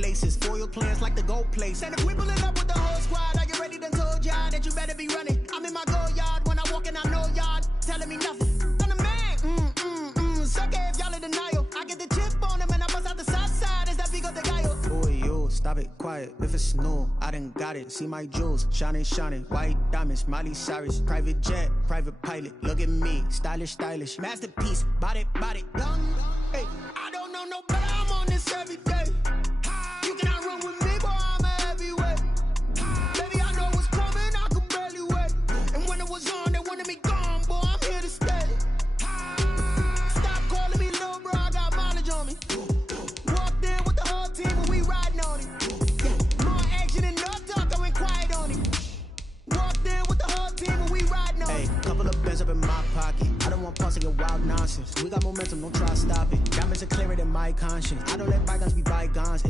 places. Foil plans like the gold place. And if we pulling up with the whole squad, are you ready? Done told y'all that you better be running. I'm in my go yard when I walk in, I know y'all telling me nothing. I'm the man. Suck it if y'all in denial. I get the chip on them and I bust out the south side. Is that Vigo de Gallo? Boy, yo, stop it, quiet. If it's new, I done got it. See my jewels, shining, shining. White diamonds, Miley Cyrus. Private jet, private pilot. Look at me, stylish, stylish. Masterpiece, body, done. Hey, I don't know no better. I'm on this every day. You cannot run with me, boy. I'm a heavyweight. Baby, I know what's coming. I could barely wait. And when it was on, they wanted me gone, boy. I'm here to stay. Stop calling me little bro. I got mileage on me. Walked in with the whole team and we riding on it. Yeah, more action and no talk. I went quiet on it. Walked in with the whole team and we riding on it. Hey, couple of bands up in my pocket. I don't want pause to get wild nonsense. We got momentum, don't try to stop it. Diamonds are clearer than my conscience. I don't let bygones be bygones.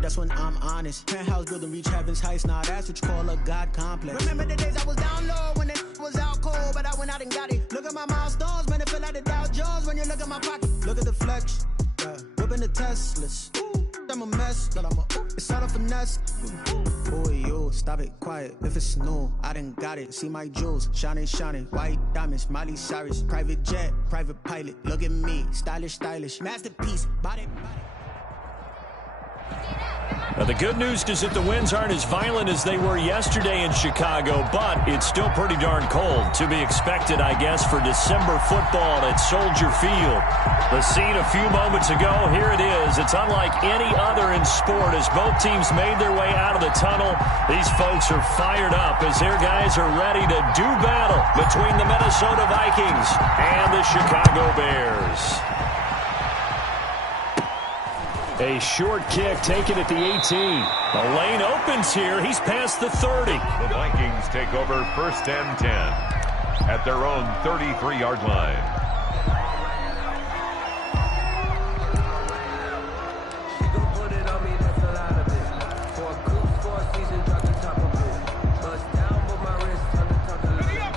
That's when I'm honest. Penthouse building, reach heaven's heights. Nah, that's what you call a God complex. Remember the days I was down low when it was out cold, but I went out and got it. Look at my milestones, man, it feel like the Dow Jones when you look at my pocket. Look at the flex, whipping the Teslas. I'm a mess, but it's all a finesse. Boy, yo, stop it, quiet. If it's new, I done got it. See my jewels, shining, shining. White diamonds, Miley Cyrus. Private jet, private pilot. Look at me, stylish, stylish. Masterpiece, body. Now, the good news is that the winds aren't as violent as they were yesterday in Chicago, but it's still pretty darn cold. To be expected, I guess, for December football at Soldier Field. The scene a few moments ago, here it is. It's unlike any other in sport as both teams made their way out of the tunnel. These folks are fired up as their guys are ready to do battle between the Minnesota Vikings and the Chicago Bears. A short kick taken at the 18. The lane opens here. He's past the 30. The Vikings take over 1st and 10 at their own 33-yard line.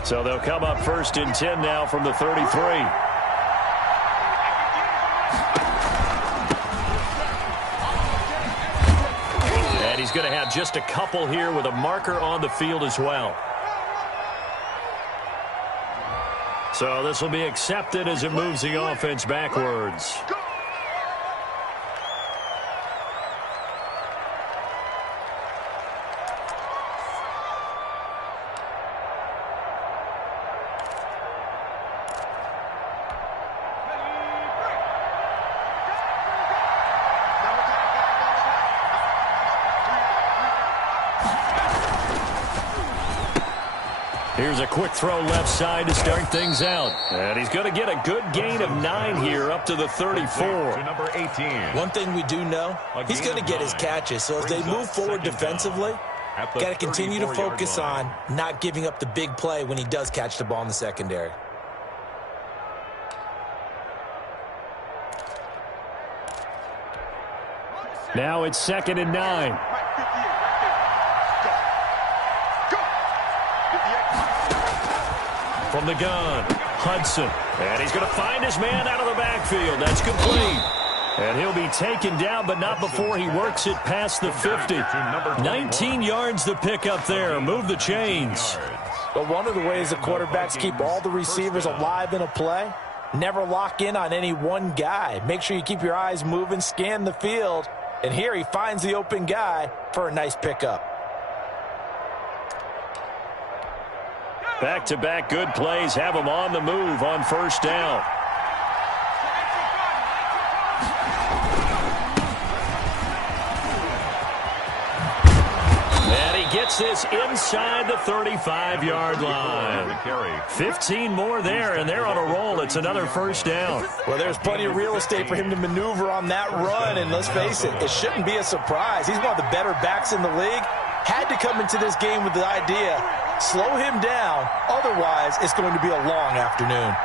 So they'll come up 1st and 10 now from the 33. He's going to have just a couple here with a marker on the field as well. So this will be accepted as it moves the offense backwards. Here's a quick throw left side to start things out. And he's going to get a good gain of 9 here up to the 34. To number 18. One thing we do know, he's going to get his catches. So as they move forward defensively, got to continue to focus on not giving up the big play when he does catch the ball in the secondary. Now it's 2nd and 9. From the gun, Hudson. And he's going to find his man out of the backfield. That's complete. And he'll be taken down, but not before he works it past the 50. 19 yards to pick up there. Move the chains. But one of the ways the quarterbacks keep all the receivers alive in a play, never lock in on any one guy. Make sure you keep your eyes moving, scan the field. And here he finds the open guy for a nice pickup. Back-to-back good plays have him on the move on 1st down. And he gets this inside the 35-yard line. 15 more there, and they're on a roll. It's another 1st down. Well, there's plenty of real estate for him to maneuver on that run, and let's face it, it shouldn't be a surprise. He's one of the better backs in the league. Had to come into this game with the idea, slow him down, otherwise it's going to be a long afternoon.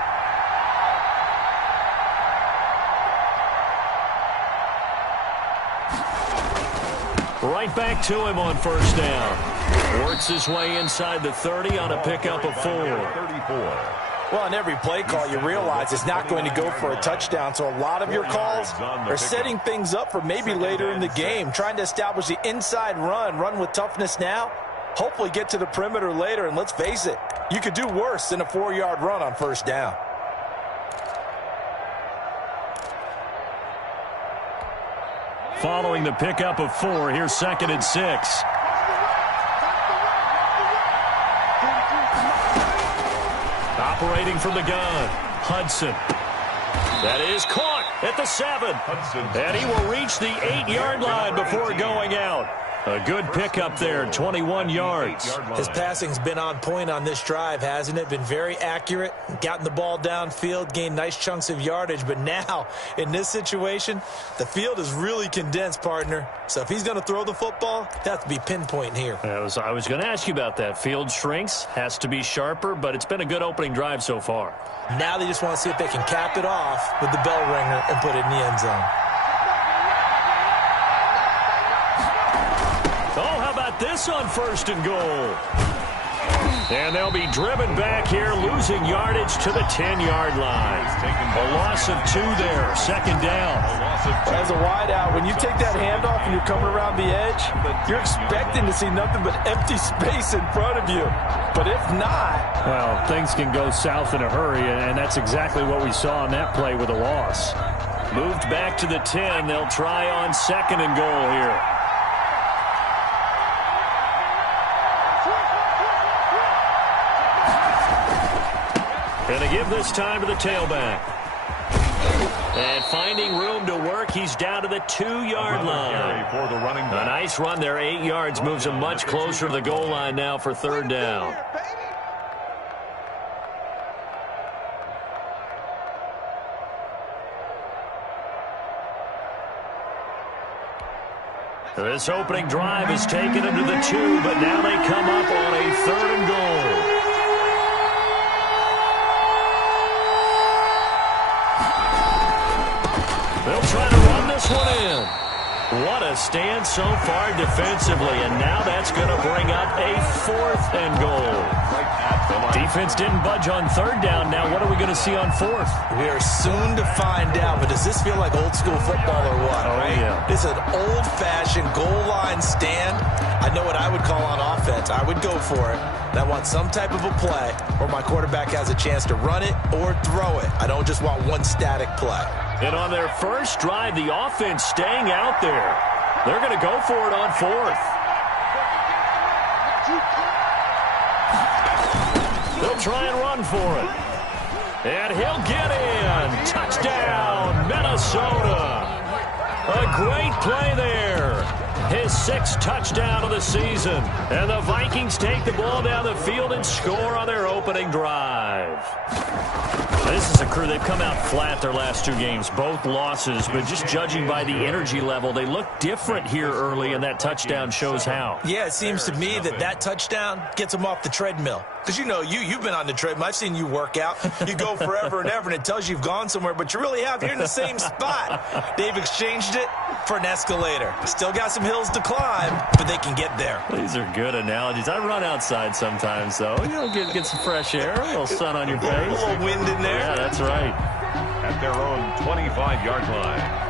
Right back to him on 1st down. Works his way inside the 30 on a pickup of 4. Well, on every play call, you realize it's not going to go for a touchdown, so a lot of your calls are setting things up for maybe later in the game, trying to establish the inside run with toughness now, hopefully get to the perimeter later, and let's face it, you could do worse than a 4-yard run on first down. Following the pickup of 4, here's 2nd and 6. Operating from the gun, Hudson. That is caught at the 7. And he will reach the 8-yard line before going out. A good pickup there, 21 yards. His passing's been on point on this drive, hasn't it? Been very accurate, gotten the ball downfield, gained nice chunks of yardage. But now, in this situation, the field is really condensed, partner. So if he's going to throw the football, it has to be pinpoint here. I was going to ask you about that. Field shrinks, has to be sharper, but it's been a good opening drive so far. Now they just want to see if they can cap it off with the bell ringer and put it in the end zone. Oh, how about this on 1st and goal? And they'll be driven back here, losing yardage to the 10-yard line. A loss of 2 there, 2nd down. As a wideout, when you take that handoff and you're coming around the edge, you're expecting to see nothing but empty space in front of you. But if not... Well, things can go south in a hurry, and that's exactly what we saw on that play with a loss. Moved back to the 10. They'll try on 2nd and goal here. And to give this time to the tailback. And finding room to work, he's down to the 2-yard line. A nice run there, 8 yards, moves him much closer to the goal line now for 3rd down. This opening drive has taken him to the 2, but now they come up on a 3rd and goal. They'll try to run this one in. What a stand so far defensively, and now that's going to bring up a 4th and goal. Defense didn't budge on 3rd down. Now what are we going to see on 4th? We are soon to find out, but does this feel like old school football or what? Oh, right? Yeah. This is an old-fashioned goal line stand. I know what I would call on offense. I would go for it. And I want some type of a play where my quarterback has a chance to run it or throw it. I don't just want one static play. And on their first drive, the offense staying out there. They're going to go for it on 4th. They'll try and run for it. And he'll get in. Touchdown, Minnesota. A great play there. His 6th touchdown of the season. And the Vikings take the ball down the field and score on their opening drive. This is a crew, they've come out flat their last 2 games, both losses, but just judging by the energy level, they look different here early, and that touchdown shows how. Yeah, it seems to me that touchdown gets them off the treadmill. Because, you know, you've been on the treadmill. I've seen you work out. You go forever and ever, and it tells you you've gone somewhere, but you really have. You're in the same spot. They've exchanged it for an escalator. Still got some hills to climb, but they can get there. These are good analogies. I run outside sometimes, though. You know, get some fresh air, a little sun on your face. A little wind in there. Yeah, that's right. At their own 25-yard line.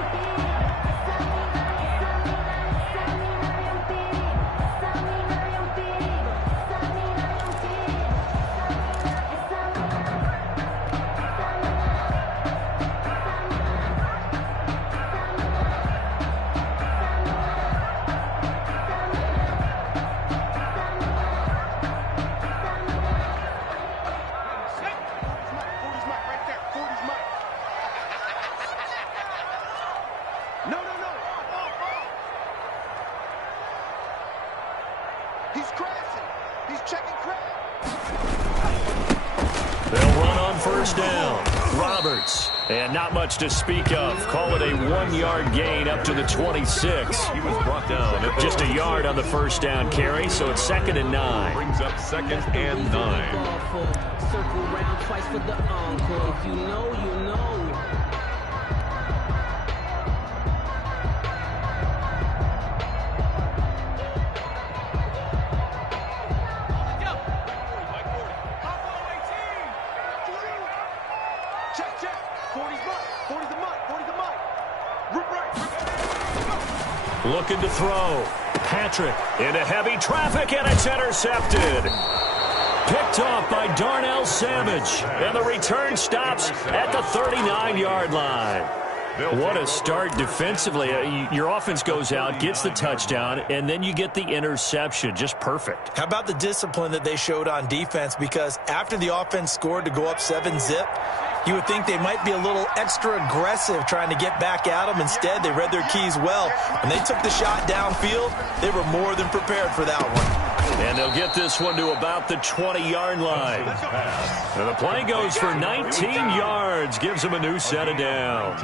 And not much to speak of. Call it a 1-yard gain up to the 26. He was brought down. Just a yard on the first down carry, so it's 2nd and 9. Brings up 2nd and 9. Circle round twice for the encore. If you know, you know. Looking to throw. Patrick into heavy traffic, and it's intercepted. Picked off by Darnell Savage. And the return stops at the 39-yard line. What a start defensively. Your offense goes out, gets the touchdown, and then you get the interception. Just perfect. How about the discipline that they showed on defense? Because after the offense scored to go up 7-zip, you would think they might be a little extra aggressive trying to get back at them. Instead, they read their keys well. When they took the shot downfield, they were more than prepared for that one. And they'll get this one to about the 20-yard line. And the play goes for 19 yards. Gives them a new set of downs.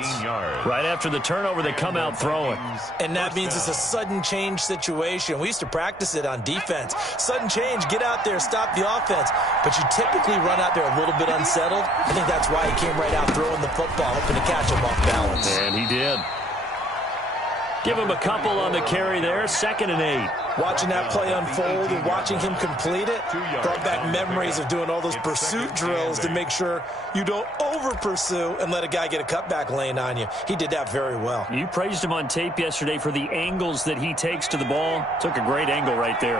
Right after the turnover, they come out throwing. And that means it's a sudden change situation. We used to practice it on defense. Sudden change, get out there, stop the offense. But you typically run out there a little bit unsettled. I think that's why he came right out throwing the football, hoping to catch him off balance. And he did. Give him a couple on the carry there, 2nd and 8. Watching that play unfold and watching him complete it brought back memories of doing all those pursuit drills to make sure you don't over-pursue and let a guy get a cutback lane on you. He did that very well. You praised him on tape yesterday for the angles that he takes to the ball. Took a great angle right there.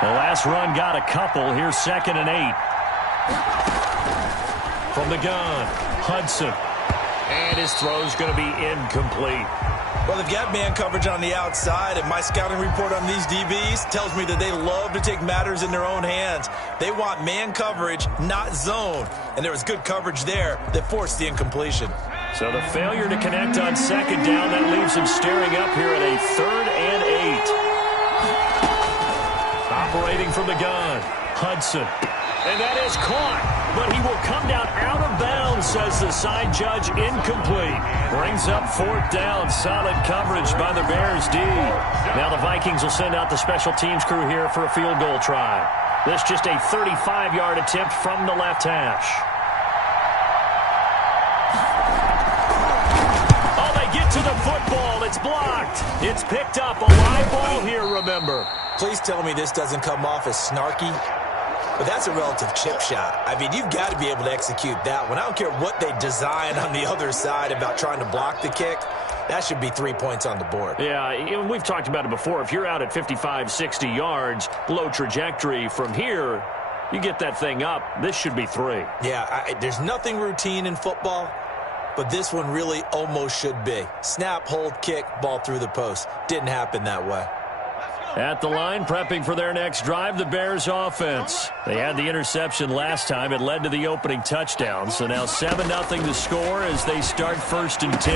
The last run got a couple. Here's 2nd and 8. From the gun, Hudson. And his throw's going to be incomplete. Well, they've got man coverage on the outside, and my scouting report on these DBs tells me that they love to take matters in their own hands. They want man coverage, not zone. And there was good coverage there that forced the incompletion. So the failure to connect on 2nd down, that leaves him staring up here at a 3rd and 8. Operating from the gun, Hudson. And that is caught, but he will come down out of bounds, says the side judge, incomplete. Brings up 4th down, solid coverage by the Bears D. Now the Vikings will send out the special teams crew here for a field goal try. This just a 35-yard attempt from the left hash. Oh, they get to the football. It's blocked. It's picked up. A live ball here, remember. Please tell me this doesn't come off as snarky. But that's a relative chip shot. I mean, you've got to be able to execute that one. I don't care what they design on the other side about trying to block the kick. That should be 3 points on the board. Yeah, we've talked about it before. If you're out at 55, 60 yards, low trajectory from here, you get that thing up, this should be 3. Yeah, there's nothing routine in football, but this one really almost should be. Snap, hold, kick, ball through the post. Didn't happen that way. At the line, prepping for their next drive, the Bears offense. They had the interception last time. It led to the opening touchdown. So now 7-0 to score as they start 1st and 10.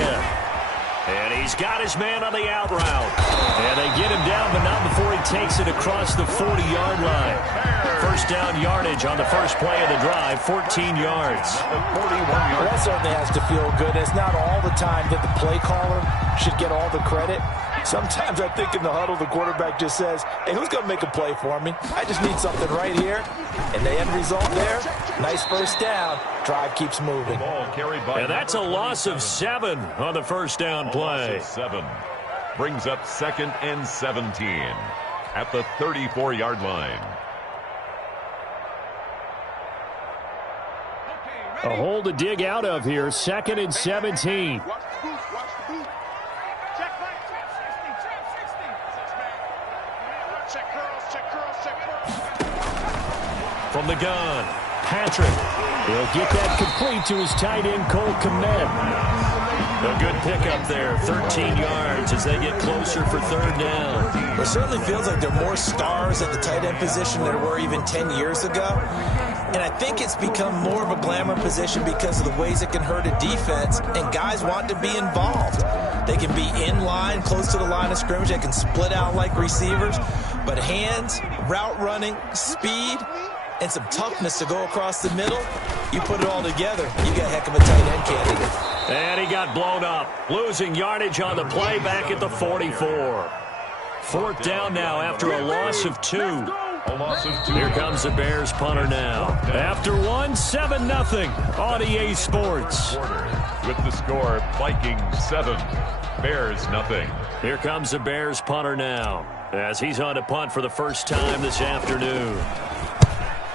And he's got his man on the out route. And they get him down, but not before he takes it across the 40-yard line. 1st down yardage on the first play of the drive, 14 yards. Well, that certainly has to feel good. It's not all the time that the play caller should get all the credit. Sometimes I think in the huddle, the quarterback just says, hey, who's going to make a play for me? I just need something right here. And the end result there, nice 1st down. Drive keeps moving. And that's a loss of 7 on the 1st down play. 7 brings up 2nd and 17 at the 34-yard line. A hole to dig out of here, 2nd and 17. From the gun, Patrick. He'll get that complete to his tight end, Cole Kmet. A good pickup there, 13 yards as they get closer for 3rd down. It certainly feels like there are more stars at the tight end position than there were even 10 years ago. And I think it's become more of a glamour position because of the ways it can hurt a defense, and guys want to be involved. They can be in line, close to the line of scrimmage. They can split out like receivers. But hands, route running, speed, and some toughness to go across the middle, you put it all together, you got a heck of a tight end candidate. And he got blown up, losing yardage on the play back at the 44. 4th down now after a loss of 2. Here comes the Bears punter now. After 1, 7-0 on EA Sports. With the score, Vikings 7, Bears 0. Here comes the Bears punter now as he's on to punt for the first time this afternoon.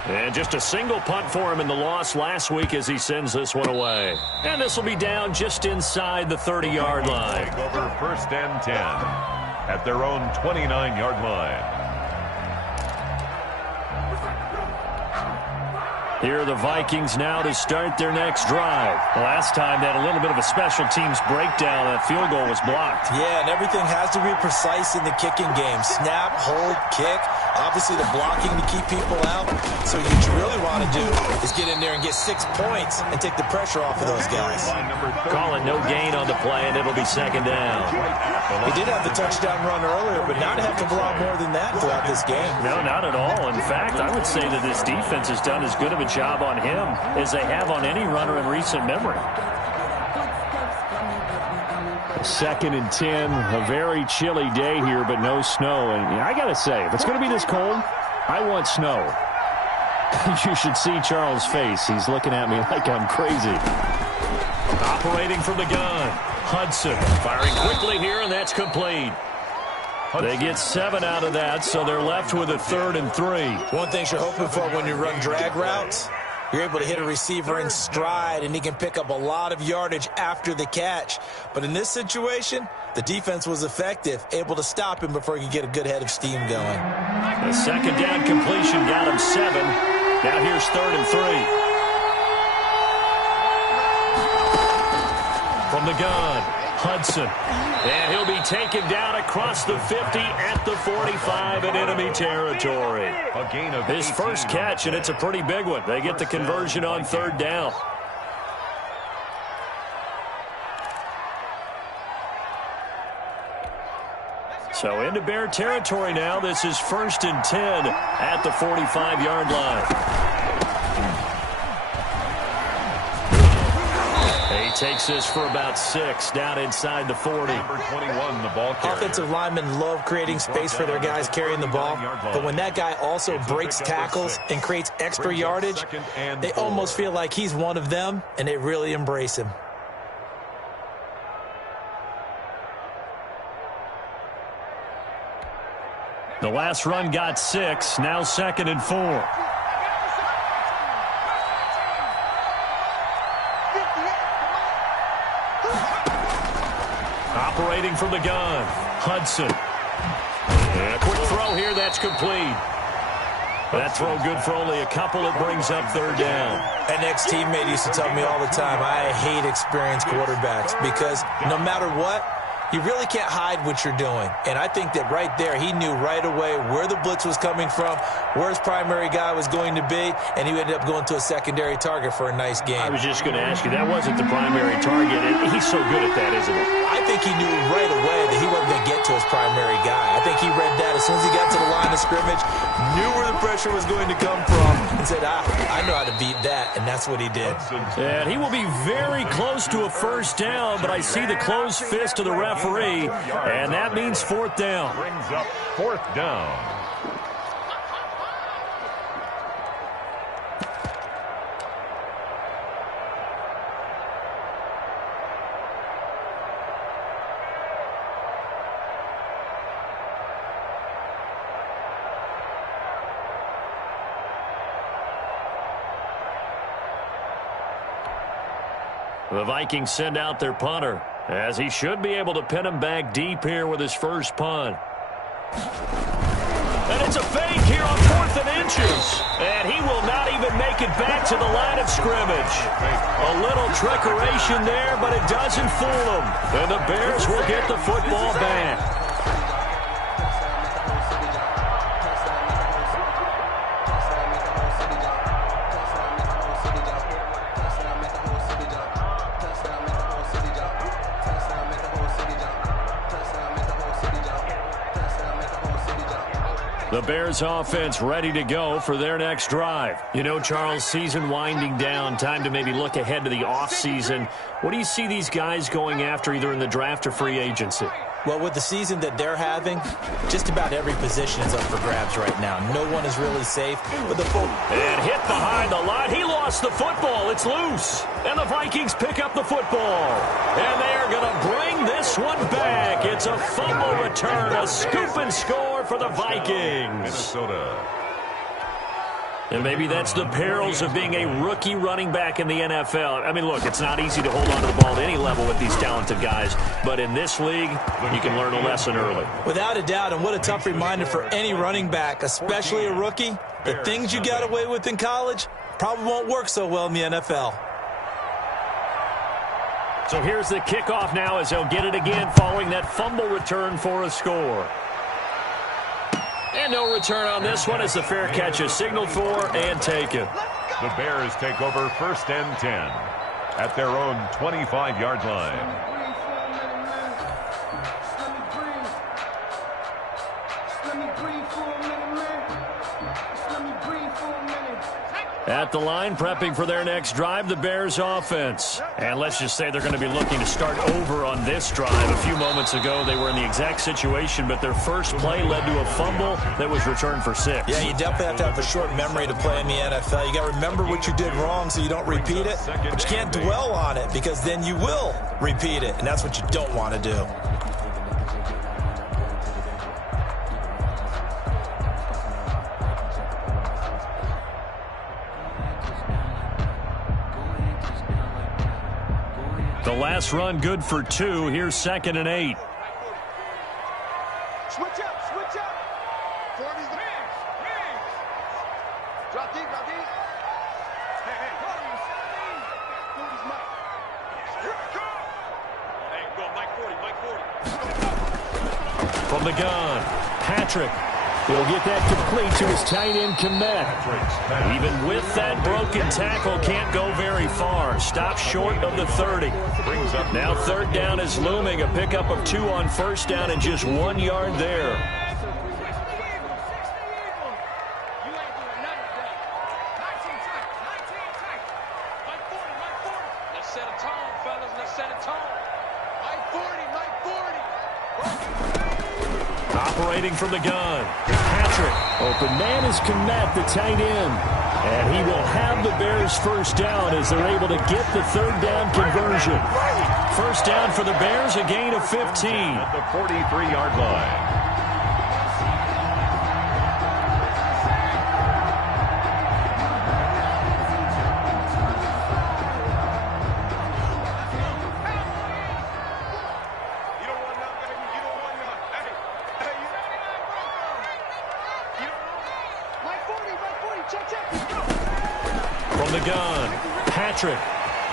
And just a single punt for him in the loss last week as he sends this one away. And this will be down just inside the 30-yard line. Over 1st and 10. at their own 29-yard line. Here are the Vikings now to start their next drive. Last time they had a little bit of a special teams breakdown. That field goal was blocked. Yeah, and everything has to be precise in the kicking game. Snap, hold, kick. Obviously the blocking to keep people out. So what you really want to do is get in there and get 6 points and take the pressure off of those guys. Calling no gain on the play, and it'll be second down. He did have the touchdown run earlier, but not have to block more than that throughout this game. No, not at all. In fact, I would say that this defense has done as good of a job on him as they have on any runner in recent memory. 2nd and 10, a very chilly day here, but no snow. And I got to say, if it's going to be this cold, I want snow. You should see Charles' face. He's looking at me like I'm crazy. Operating from the gun, Hudson firing quickly here, and that's complete. They get 7 out of that, so they're left with a 3rd and 3. One thing you're hoping for when you run drag routes, you're able to hit a receiver in stride, and he can pick up a lot of yardage after the catch. But in this situation, the defense was effective, able to stop him before he could get a good head of steam going. The second down completion got him 7. Now here's 3rd and 3. From the gun, Hudson. And he'll be taken down across the 50 at the 45 in enemy territory. A gain of His first catch, and it's a pretty big one. They get the conversion on 3rd down. So into Bear territory now. This is 1st and 10 at the 45-yard line. He takes this for about 6 down inside the 40. Number 21, the ball carrier. Offensive linemen love creating space for their guys carrying the ball, but when that guy also breaks tackles and creates extra yardage, they almost feel like he's one of them, and they really embrace him. The last run got 6, now 2nd and 4. Operating from the gun, Hudson. And a quick throw here, that's complete. That throw good for only a couple. It brings up 3rd down. An ex-teammate used to tell me all the time, I hate experienced quarterbacks because no matter what, you really can't hide what you're doing. And I think that right there, he knew right away where the blitz was coming from, where his primary guy was going to be, and he ended up going to a secondary target for a nice game. I was just going to ask you, that wasn't the primary target. He's so good at that, isn't he? I think he knew right away that he wasn't going to get to his primary guy. I think he read that as soon as he got to the line of scrimmage, knew where the pressure was going to come from, and said, I know how to beat that, and that's what he did. And he will be very close to a 1st down, but I see the closed fist of the referee, and that means 4th down. Brings up 4th down. The Vikings send out their punter, as he should be able to pin him back deep here with his first punt. And it's a fake here on 4th and inches. And he will not even make it back to the line of scrimmage. A little trickeration there, but it doesn't fool him. And the Bears will get the football back. The Bears offense ready to go for their next drive. You know, Charles, season winding down, time to maybe look ahead to the offseason. What do you see these guys going after either in the draft or free agency? Well, with the season that they're having, just about every position is up for grabs right now. No one is really safe. But and hit behind the line. He lost the football. It's loose. And the Vikings pick up the football. And they are going to bring this one back. It's a fumble return, a scoop and score for the Vikings. Minnesota. And maybe that's the perils of being a rookie running back in the NFL. I mean, look, it's not easy to hold on to the ball at any level with these talented guys. But in this league, you can learn a lesson early. Without a doubt, and what a tough reminder for any running back, especially a rookie. The things you got away with in college probably won't work so well in the NFL. So here's the kickoff now as they'll get it again following that fumble return for a score. And no return on this one as the fair catch is signaled for and taken. The Bears take over 1st and 10 at their own 25-yard line. At the line, prepping for their next drive, the Bears offense. And let's just say they're going to be looking to start over on this drive. A few moments ago, they were in the exact situation, but their first play led to a fumble that was returned for 6. Yeah, you definitely have to have a short memory to play in the NFL. You got to remember what you did wrong so you don't repeat it. But you can't dwell on it because then you will repeat it, and that's what you don't want to do. The last run good for 2. Here's 2nd and 8. Switch up, switch up. Corby's the man. Drop deep, drop deep. Hey, Corby, Corby's Mike. Here we go. Hey, go, Mike 40, Mike 40. From the gun, Patrick. He'll get that complete to his tight end, Komet. Even with that broken tackle, can't go very far. Stops short of the 30. Now 3rd down is looming. A pickup of 2 on 1st down and just 1 yard there. Let's set a tone, fellas. Let's set a tone. Mike 40, Mike 40. Operating from the gun, Patrick. Open man is Komet, the tight end. And he will have the Bears 1st down as they're able to get the 3rd down conversion. 1st down for the Bears, a gain of 15. At the 43-yard line. From the gun, Patrick.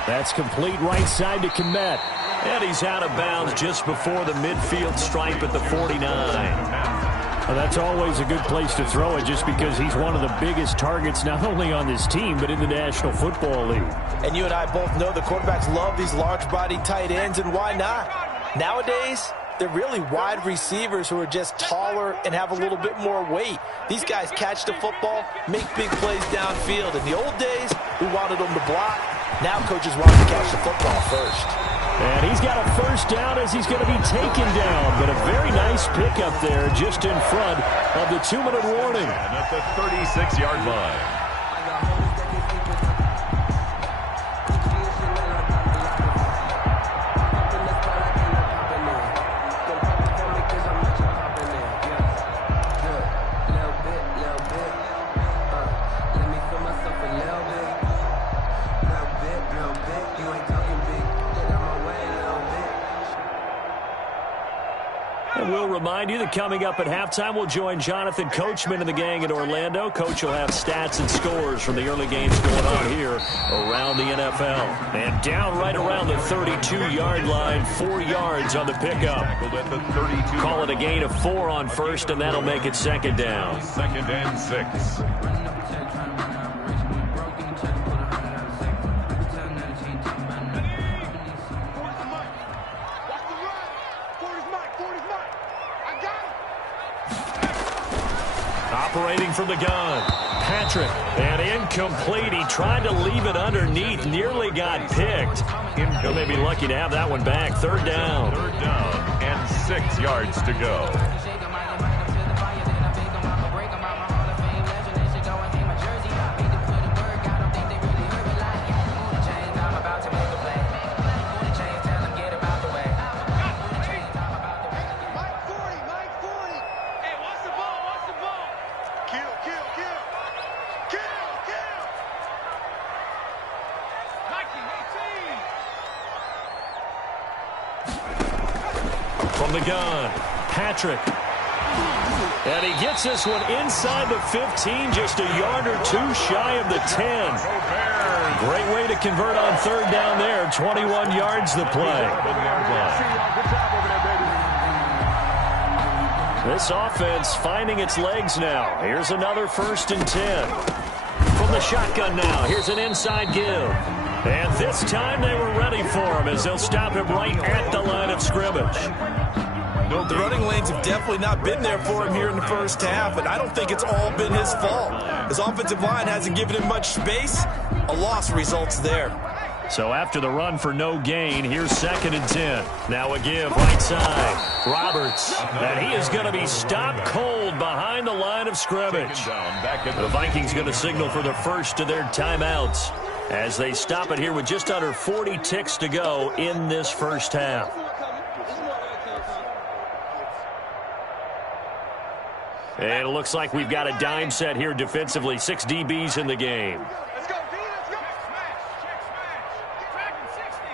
That's complete right side to Komet. And he's out of bounds just before the midfield stripe at the 49. Well, that's always a good place to throw it just because he's one of the biggest targets not only on this team but in the National Football League. And you and I both know the quarterbacks love these large-bodied tight ends, and why not? Nowadays, they're really wide receivers who are just taller and have a little bit more weight. These guys catch the football, make big plays downfield. In the old days, we wanted them to block. Now coaches want to catch the football first. And he's got a 1st down as he's going to be taken down. But a very nice pickup there just in front of the 2-minute warning. And at the 36-yard line. We'll remind you that coming up at halftime, we'll join Jonathan Coachman and the gang in Orlando. Coach will have stats and scores from the early games going on here around the NFL. And down right around the 32-yard line, 4 yards on the pickup. Call it a gain of 4 on 1st, and that'll make it 2nd down. 2nd and 6. Operating from the gun, Patrick, and incomplete. He tried to leave it underneath, nearly got picked. He'll maybe be lucky to have that one back. 3rd down. 3rd down and 6 yards to go. Kill, kill, kill. Kill. From the gun, Patrick. And he gets this one inside the 15, just a yard or two shy of the 10. Great way to convert on third down there. 21 yards the play. This offense finding its legs now. Here's another 1st and 10. From the shotgun now, here's an inside give. And this time they were ready for him as they'll stop him right at the line of scrimmage. The running lanes have definitely not been there for him here in the first half, and I don't think it's all been his fault. His offensive line hasn't given him much space. A loss results there. So after the run for no gain, here's 2nd and 10. Now a give right side. Roberts. And he is going to be stopped cold behind the line of scrimmage. The Vikings going to signal for the first of their timeouts as they stop it here with just under 40 ticks to go in this first half. And it looks like we've got a dime set here defensively. 6 DBs in the game. Let's go, D. Let's go. Check smash. Back in 60.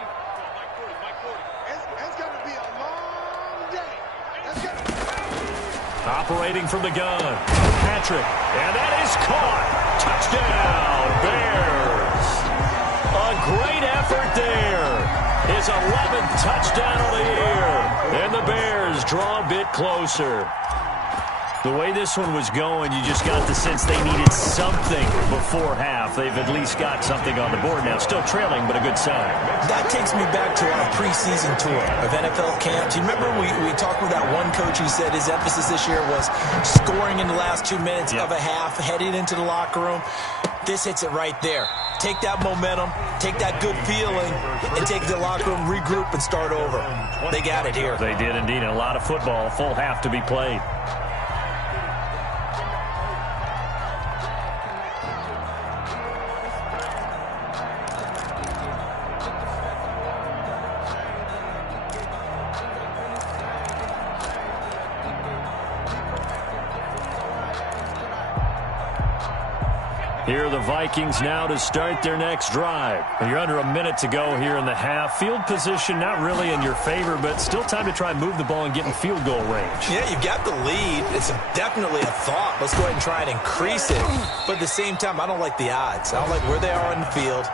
Mike 40. It's going to be a long day. Let's go. Operating from the gun. Patrick. And that is caught. Touchdown, Bears. A great effort there. His 11th touchdown of the year. And the Bears draw a bit closer. The way this one was going, you just got the sense they needed something before half. They've at least got something on the board now. Still trailing, but a good sign. That takes me back to our preseason tour of NFL camps. You remember we talked with that one coach who said his emphasis this year was scoring in the last 2 minutes of a half, heading into the locker room. This hits it right there. Take that momentum, take that good feeling, and take the locker room, regroup, and start over. They got it here. They did indeed. A lot of football, full half to be played. Here are the Vikings now to start their next drive. You're under a minute to go here in the half. Field position not really in your favor, but still time to try and move the ball and get in field goal range. Yeah, you've got the lead. It's definitely a thought. Let's go ahead and try and increase it. But at the same time, I don't like the odds. I don't like where they are in the field.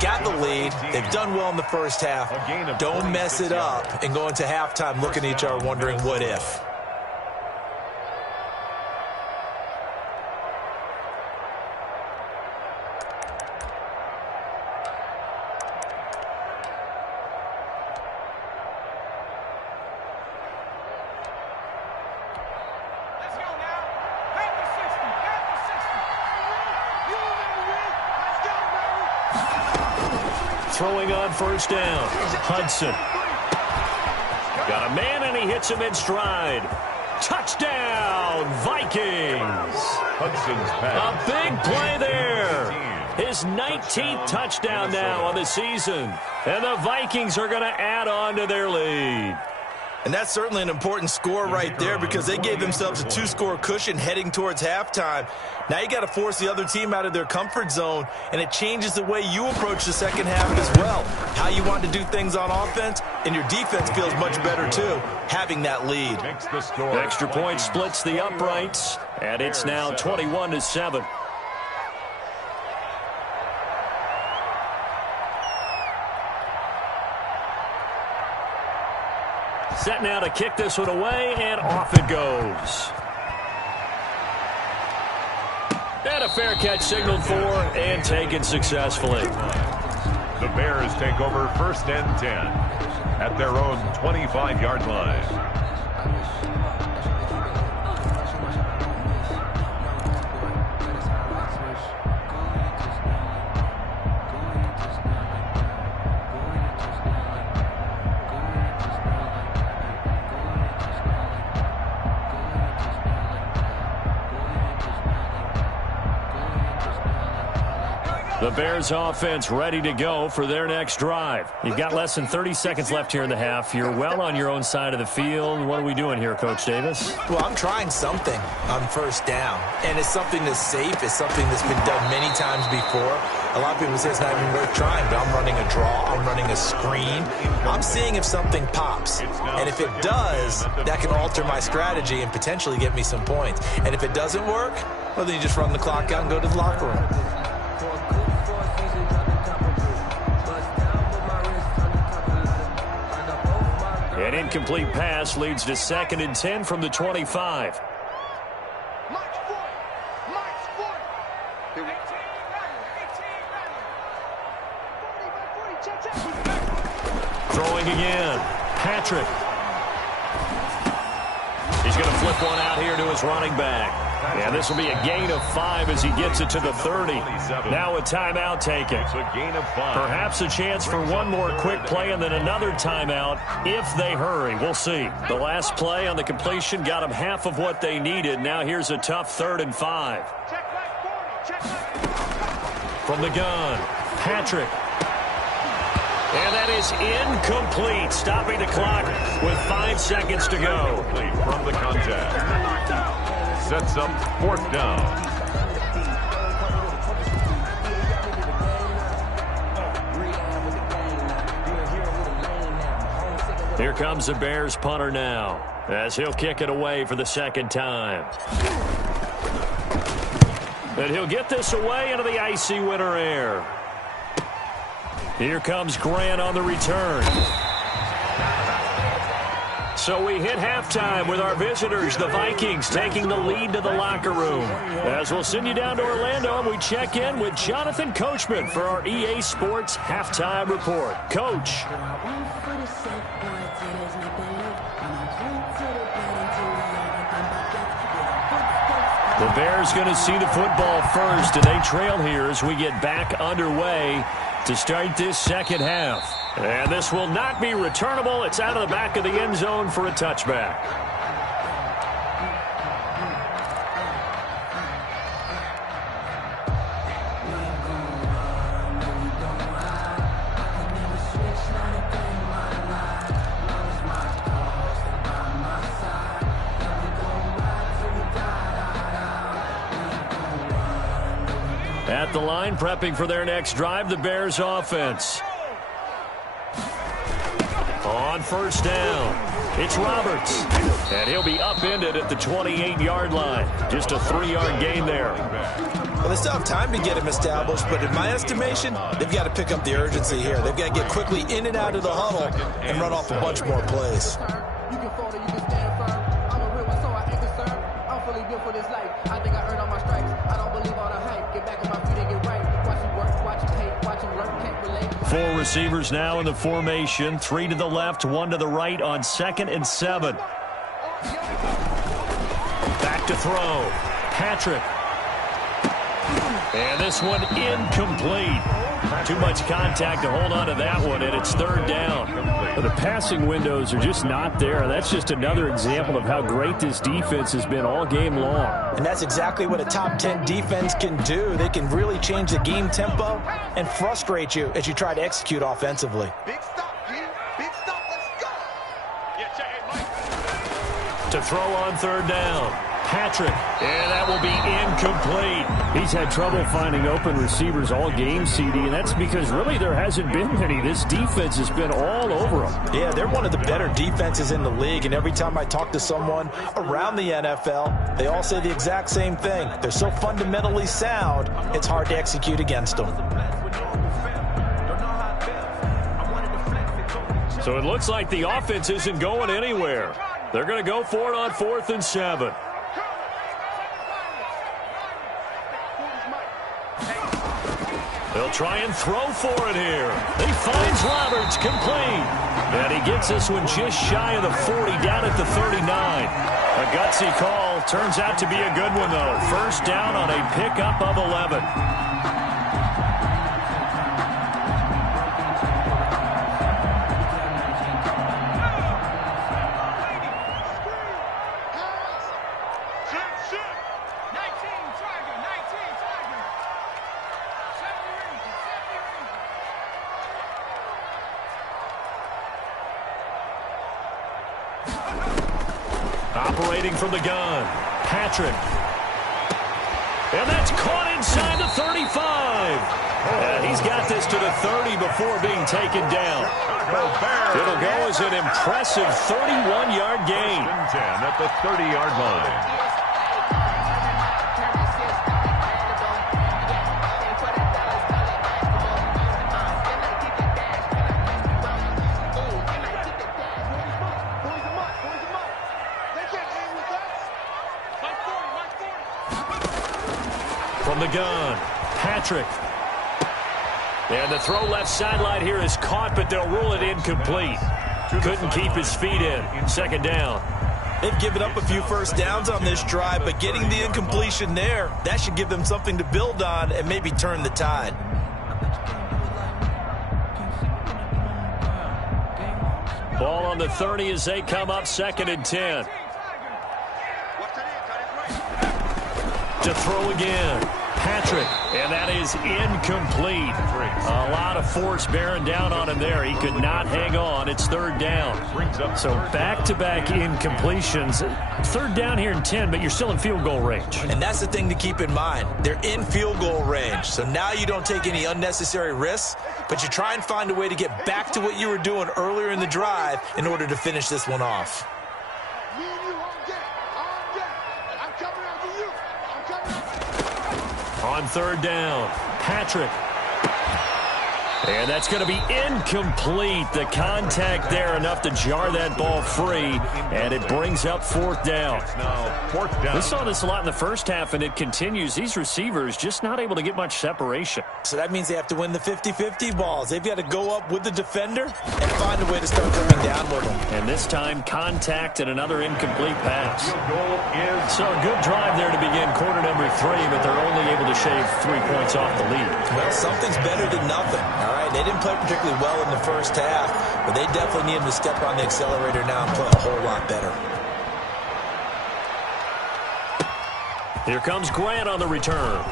Got the lead. They've done well in the first half. Don't mess it up and go into halftime looking at each other wondering what if. Throwing on first down. Hudson. Got a man, and he hits him in stride. Touchdown, Vikings. Hudson's pass. A big play there. His 19th touchdown now on the season. And the Vikings are going to add on to their lead. And that's certainly an important score right there because they gave themselves a 2-score cushion heading towards halftime. Now you got to force the other team out of their comfort zone, and it changes the way you approach the second half as well. How you want to do things on offense, and your defense feels much better too, having that lead. Extra point splits the uprights, and it's now 21-7. Set now to kick this one away, and off it goes. And a fair catch signaled for and taken successfully. The Bears take over 1st and 10 at their own 25-yard line. The Bears offense ready to go for their next drive. You've got less than 30 seconds left here in the half. You're well on your own side of the field. What are we doing here, Coach Davis? Well, I'm trying something on first down, and it's something that's safe. It's something that's been done many times before. A lot of people say it's not even worth trying, but I'm running a draw. I'm running a screen. I'm seeing if something pops, and if it does, that can alter my strategy and potentially get me some points. And if it doesn't work, well, then you just run the clock out and go to the locker room. An incomplete pass leads to 2nd and 10 from the 25. Throwing again. Patrick. He's going to flip one out here to his running back. And this will be a gain of 5 as he gets it to the 30. Now a timeout taken. A gain of 5. Perhaps a chance for one more quick play and then another timeout if they hurry. We'll see. The last play on the completion got them half of what they needed. Now here's a tough 3rd and 5. From the gun, Patrick. And that is incomplete, stopping the clock with 5 seconds to go. From the contact. Sets up 4th down. Here comes the Bears punter now, as he'll kick it away for the 2nd time. And he'll get this away into the icy winter air. Here comes Grant on the return. So we hit halftime with our visitors, the Vikings, taking the lead to the locker room. As we'll send you down to Orlando, and we check in with Jonathan Coachman for our EA Sports Halftime Report. Coach. The Bears going to see the football first, and they trail here as we get back underway to start this 2nd half. And this will not be returnable. It's out of the back of the end zone for a touchback. At the line, prepping for their next drive, the Bears offense. On 1st down, it's Roberts. And he'll be upended at the 28-yard line. Just a 3-yard gain there. Well, they still have time to get him established, but in my estimation, they've got to pick up the urgency here. They've got to get quickly in and out of the huddle and run off a bunch more plays. You can fall or you can stand firm. I'm a real one, so I ain't concerned. I'm fully built for this life. I think I earned all my stripes. I don't believe all the hype. Get back on my feet and get right. Watch him work, watch him hate, watch him learn, can't relate. 4 receivers now in the formation. 3 to the left, 1 to the right on 2nd and 7. Back to throw. Patrick. And this one incomplete. Too much contact to hold on to that one, and it's 3rd down. Well, the passing windows are just not there. That's just another example of how great this defense has been all game long. And that's exactly what a top 10 defense can do. They can really change the game tempo and frustrate you as you try to execute offensively. Big stop, G. Big stop. Let's go. Yeah, check it, Mike. To throw on 3rd down. Patrick. And that will be incomplete. He's had trouble finding open receivers all game, CD, and that's because really there hasn't been many. This defense has been all over them. Yeah, they're one of the better defenses in the league, and every time I talk to someone around the NFL, they all say the exact same thing. They're so fundamentally sound, it's hard to execute against them. So it looks like the offense isn't going anywhere. They're going to go for it on 4th and 7. They'll try and throw for it here. He finds Roberts, complete. And he gets this one just shy of the 40, down at the 39. A gutsy call. Turns out to be a good one, though. 1st down on a pickup of 11. Operating from the gun, Patrick. And that's caught inside the 35. And he's got this to the 30 before being taken down. It'll go as an impressive 31-yard gain. 10 at the 30-yard line. From the gun, Patrick. And the throw left sideline here is caught, but they'll rule it incomplete. Couldn't keep his feet in. Second down. They've given up a few first downs on this drive, but getting the incompletion there, that should give them something to build on and maybe turn the tide. Ball on the 30 as they come up, 2nd and 10. To throw again, Patrick, and that is incomplete. A lot of force bearing down on him there. He could not hang on. It's 3rd down. So back-to-back incompletions. 3rd down here in 10, but you're still in field goal range. And that's the thing to keep in mind. They're in field goal range, so now you don't take any unnecessary risks, but you try and find a way to get back to what you were doing earlier in the drive in order to finish this one off. On 3rd down, Patrick. And that's going to be incomplete. The contact there enough to jar that ball free, and it brings up 4th down. We saw this a lot in the first half, and it continues. These receivers just not able to get much separation. So that means they have to win the 50-50 balls. They've got to go up with the defender and find a way to start coming down with them. And this time, contact and another incomplete pass. So a good drive there to begin quarter number 3, but they're only able to shave 3 points off the lead. Well, something's better than nothing. All right, they didn't play particularly well in the first half, but they definitely need them to step on the accelerator now and play a whole lot better. Here comes Grant on the return.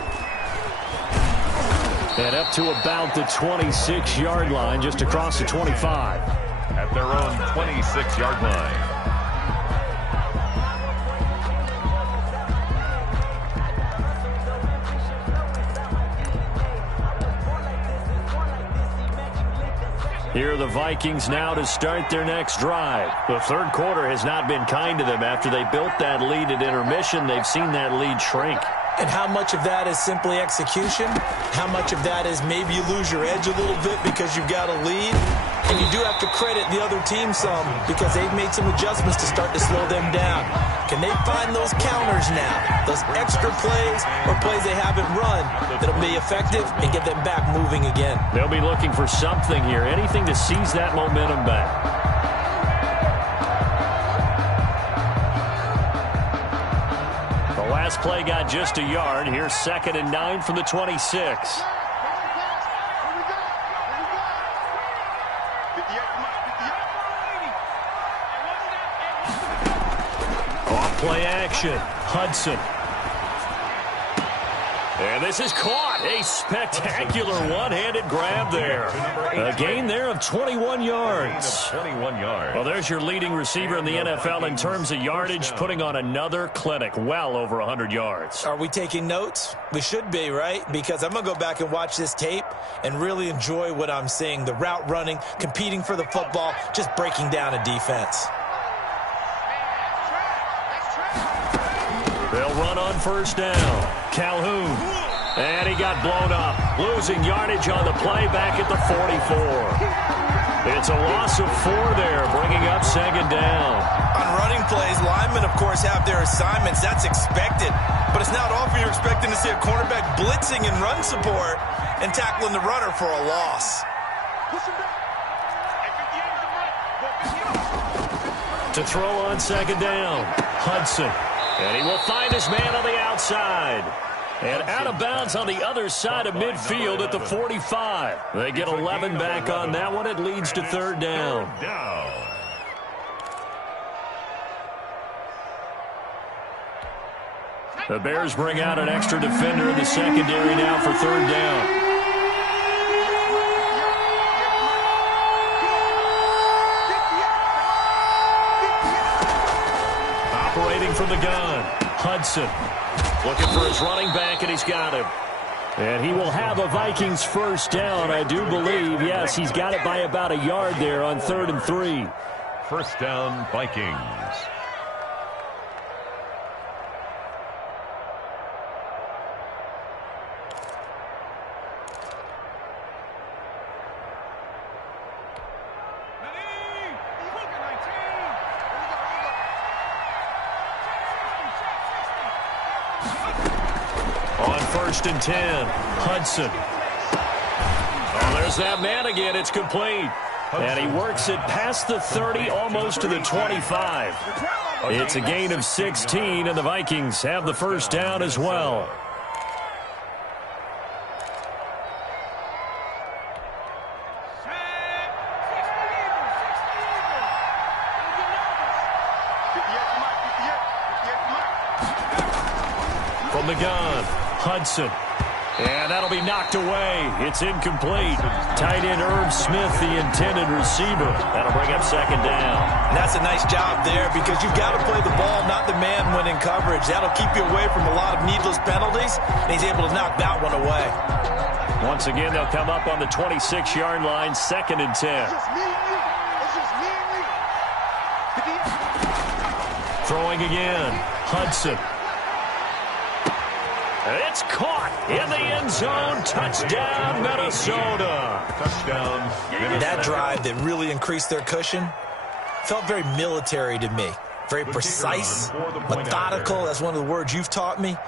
And up to about the 26-yard line, just across the 25. At their own 26-yard line. Here are the Vikings now to start their next drive. The 3rd quarter has not been kind to them. After they built that lead at intermission, they've seen that lead shrink. And how much of that is simply execution? How much of that is maybe you lose your edge a little bit because you've got a lead? And you do have to credit the other team some because they've made some adjustments to start to slow them down. Can they find those counters now, those extra plays or plays they haven't run that'll be effective and get them back moving again? They'll be looking for something here, anything to seize that momentum back. The last play got just a yard. Here's 2nd and 9 from the 26. Play action, Hudson. And this is caught. A spectacular one-handed grab there. A gain there of 21 yards. 21 yards. Well, there's your leading receiver in the NFL in terms of yardage, putting on another clinic, well over 100 yards. Are we taking notes? We should be, right? Because I'm going to go back and watch this tape and really enjoy what I'm seeing. The route running, competing for the football, just breaking down a defense. They'll run on 1st down. Calhoun. And he got blown up. Losing yardage on the play back at the 44. It's a loss of 4 there, bringing up 2nd down. On running plays, linemen, of course, have their assignments. That's expected. But it's not often you're expecting to see a cornerback blitzing in run support and tackling the runner for a loss. To throw on 2nd down, Hudson. And he will find his man on the outside. And out of bounds on the other side of midfield at the 45. They get 11 back on that one. It leads to 3rd down. The Bears bring out an extra defender in the secondary now for 3rd down. from the gun. Hudson looking for his running back, and he's got him. And he will have a Vikings first down, I do believe. Yes, he's got it by about a yard there on 3rd and 3. First down, Vikings. On 1st and 10, Hudson. Oh, there's that man again. It's complete. And he works it past the 30, almost to the 25. It's a gain of 16, and the Vikings have the first down as well. From the gun, Hudson. And that'll be knocked away. It's incomplete. Tight end Herb Smith, the intended receiver. That'll bring up 2nd down. And that's a nice job there because you've got to play the ball, not the man when in coverage. That'll keep you away from a lot of needless penalties, and he's able to knock that one away. Once again, they'll come up on the 26-yard line, 2nd and 10. Throwing again, Hudson. It's caught in the end zone. Touchdown, Minnesota. Touchdown, Minnesota. That drive that really increased their cushion felt very military to me. Very precise, methodical. That's one of the words you've taught me.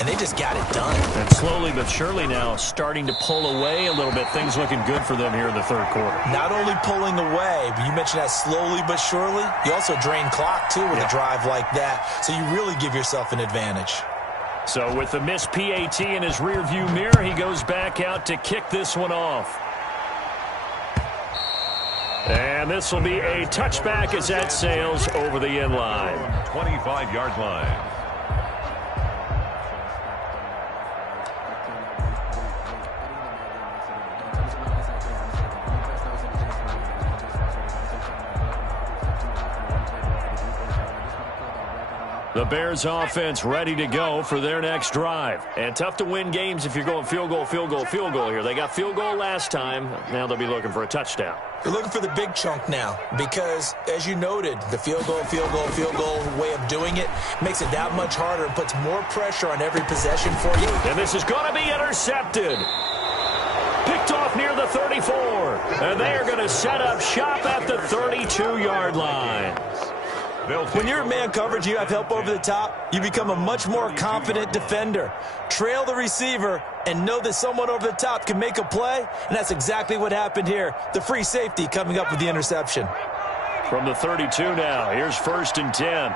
And they just got it done. And slowly but surely now starting to pull away a little bit. Things looking good for them here in the 3rd quarter. Not only pulling away, but you mentioned that slowly but surely. You also drain clock, too, with a drive like that. So you really give yourself an advantage. So with the missed PAT in his rearview mirror, he goes back out to kick this one off. And this will be a touchback as that sails over the end line. 25-yard line. The Bears offense ready to go for their next drive. And tough to win games if you're going field goal, field goal, field goal here. They got field goal last time. Now they'll be looking for a touchdown. They're looking for the big chunk now because, as you noted, the field goal, field goal, field goal way of doing it makes it that much harder and puts more pressure on every possession for you. And this is going to be intercepted. Picked off near the 34. And they are going to set up shop at the 32-yard line. When you're in man coverage, you have help over the top, you become a much more confident defender. Trail the receiver and know that someone over the top can make a play, and that's exactly what happened here. The free safety coming up with the interception. From the 32 now, here's 1st and 10.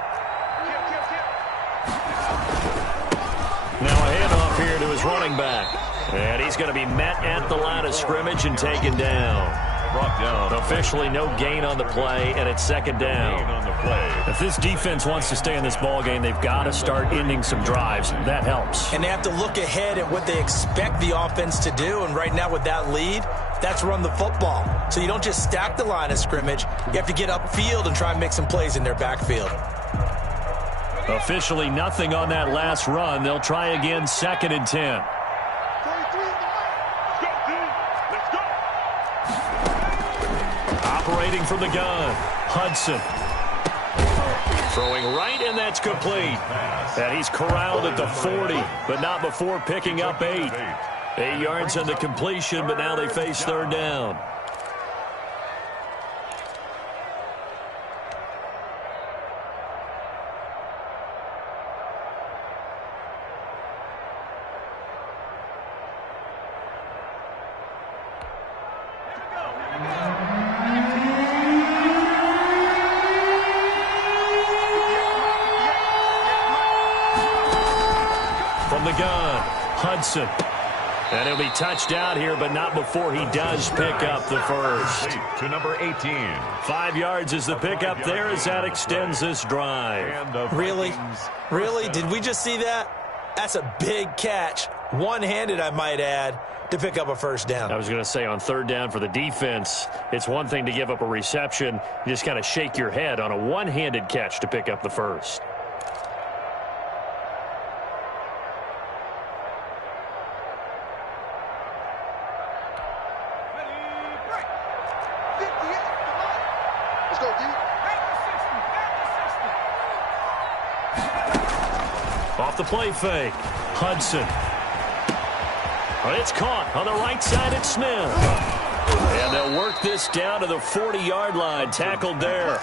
Now a handoff here to his running back. And he's going to be met at the line of scrimmage and taken down. Brought down. Officially no gain on the play, and it's 2nd down. On the play. If this defense wants to stay in this ball game, they've got to start ending some drives. That helps. And they have to look ahead at what they expect the offense to do, and right now with that lead, that's run the football. So you don't just stack the line of scrimmage. You have to get upfield and try and make some plays in their backfield. Officially nothing on that last run. They'll try again, 2nd and 10. Operating from the gun, Hudson. Throwing right, and that's complete. And he's corralled at the 40, but not before picking up 8. 8 yards on the completion, but now they face 3rd down. From the gun, Hudson. And he'll be touched out here, but not before he does pick up the first. To number 18. 5 yards is the pickup there as that extends this drive. Really? Really? Did we just see that? That's a big catch. One-handed, I might add, to pick up a first down. I was going to say on 3rd down for the defense, it's one thing to give up a reception. You just kind of shake your head on a one-handed catch to pick up the first. Off the play fake. Hudson. It's caught on the right side at Smith. And they'll work this down to the 40-yard line. Tackled there.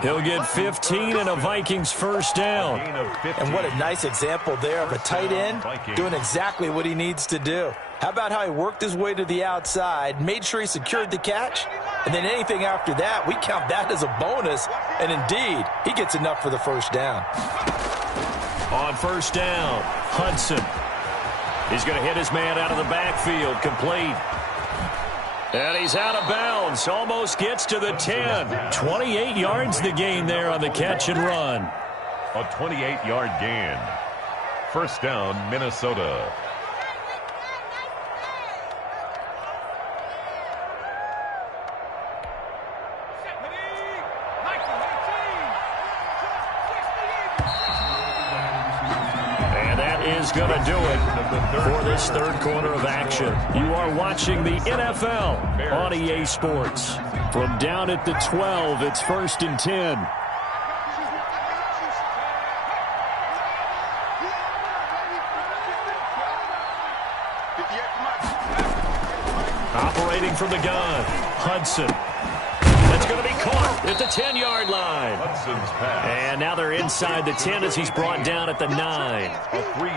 He'll get 15 and a Vikings first down. And what a nice example there of a tight end doing exactly what he needs to do. How about how he worked his way to the outside, made sure he secured the catch, and then anything after that, we count that as a bonus. And indeed, he gets enough for the first down. On first down, Hudson. He's going to hit his man out of the backfield, complete. And he's out of bounds, almost gets to the 10. 28 yards the gain there on the catch and run. A 28-yard gain. First down, Minnesota. Is going to do it for this third quarter of action. You are watching the NFL on EA Sports. From down at the 12, it's 1st and 10. Operating from the gun, Hudson. That's going to be caught at the 10-yard line. Hudson's pass. And now they're inside the 10 as he's brought down at the 9.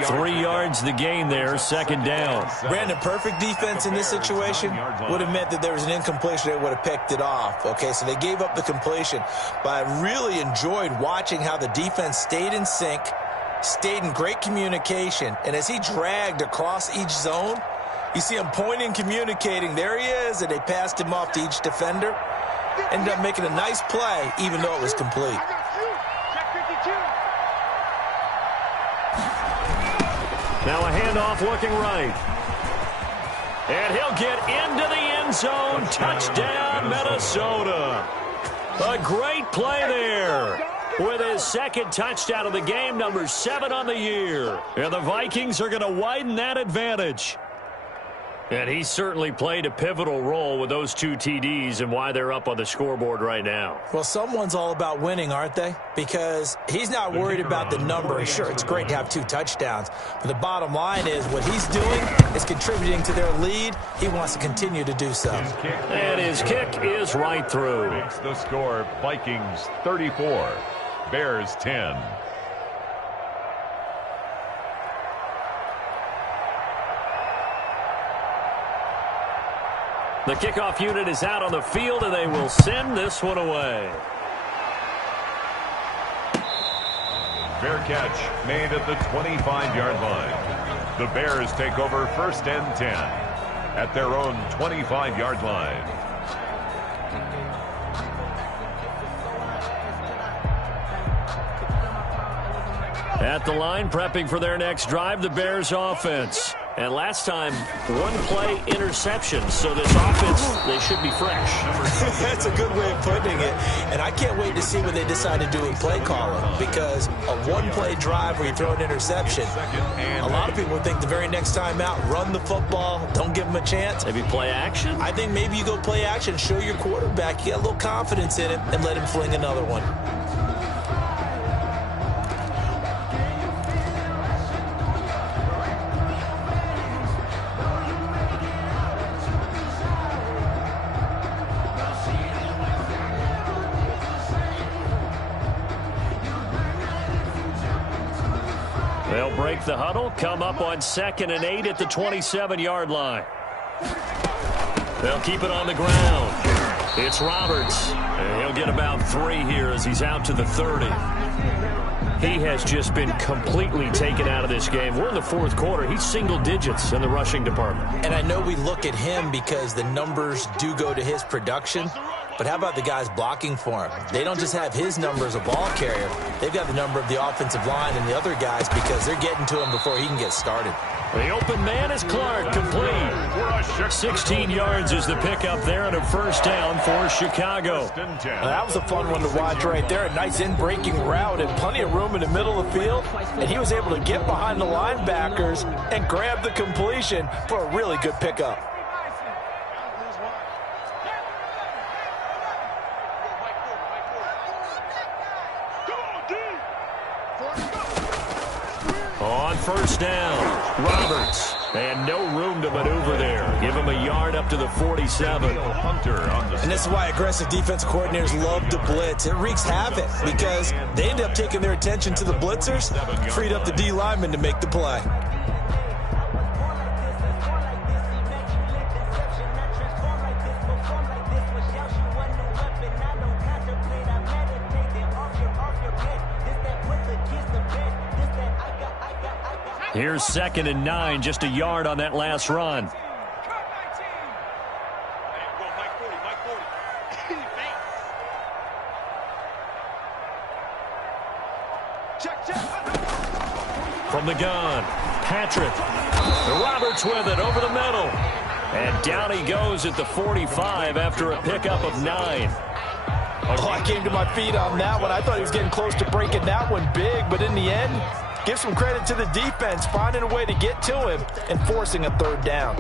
3 yards the gain there, second down. Brandon, perfect defense in this situation would have meant that there was an incompletion. They would have picked it off. Okay, so they gave up the completion. But I really enjoyed watching how the defense stayed in sync, stayed in great communication. And as he dragged across each zone, you see him pointing, communicating. There he is, and they passed him off to each defender. Ended up making a nice play, even though it was complete. Now a handoff looking right. And he'll get into the end zone. Touchdown, Minnesota. A great play there. With his second touchdown of the game, number 7 on the year. And the Vikings are going to widen that advantage. And he certainly played a pivotal role with those 2 TDs and why they're up on the scoreboard right now. Well, someone's all about winning, aren't they? Because he's not worried about the number. Sure, it's great to have 2 touchdowns. But the bottom line is what he's doing is contributing to their lead. He wants to continue to do so. And his kick is right through. Makes the score Vikings 34, Bears 10. The kickoff unit is out on the field, and they will send this one away. Fair catch made at the 25-yard line. The Bears take over 1st and 10 at their own 25-yard line. At the line, prepping for their next drive, the Bears offense. And last time, 1 play interception. So this offense, they should be fresh. That's a good way of putting it. And I can't wait to see what they decide to do in play calling. Because a 1-play drive where you throw an interception, a lot of people think the very next time out, run the football, don't give them a chance. Maybe play action? I think maybe you go play action, show your quarterback you got a little confidence in him, and let him fling another one. They'll break the huddle, come up on 2nd and 8 at the 27-yard line. They'll keep it on the ground. It's Roberts, and he'll get about 3 here as he's out to the 30. He has just been completely taken out of this game. We're in the 4th quarter. He's single digits in the rushing department. And I know we look at him because the numbers do go to his production. But how about the guys blocking for him? They don't just have his number as a ball carrier. They've got the number of the offensive line and the other guys because they're getting to him before he can get started. The open man is Clark, complete. 16 yards is the pickup there and a first down for Chicago. Now, that was a fun one to watch right there. A nice in-breaking route and plenty of room in the middle of the field. And he was able to get behind the linebackers and grab the completion for a really good pickup. on first down. Roberts. And no room to maneuver there. Give him a yard up to the 47. And this is why aggressive defense coordinators love to blitz. It wreaks havoc because they end up taking their attention to the blitzers, freed up the D lineman to make the play. Here's 2nd and 9, just a yard on that last run. From the gun, Patrick. Roberts with it over the middle. And down he goes at the 45 after a pickup of 9. Oh, I came to my feet on that one. I thought he was getting close to breaking that one big, but in the end, give some credit to the defense, finding a way to get to him and forcing a 3rd down.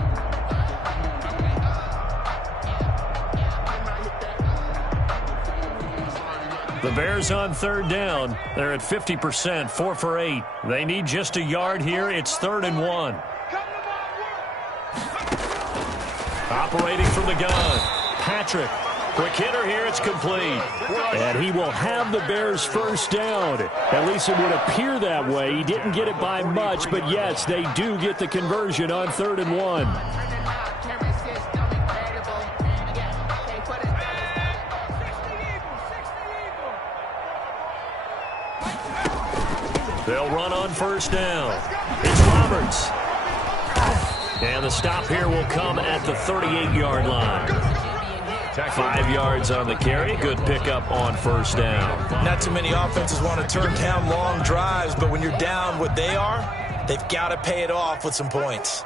The Bears on 3rd down. They're at 50%, 4 for 8. They need just a yard here. It's 3rd and 1. Operating from the gun, Patrick. Quick hitter here, it's complete. And he will have the Bears' first down. At least it would appear that way. He didn't get it by much, but yes, they do get the conversion on 3rd and 1. They'll run on first down. It's Roberts. And the stop here will come at the 38-yard line. 5 yards on the carry. Good pickup on first down. Not too many offenses want to turn down long drives, but when you're down what they are, they've got to pay it off with some points.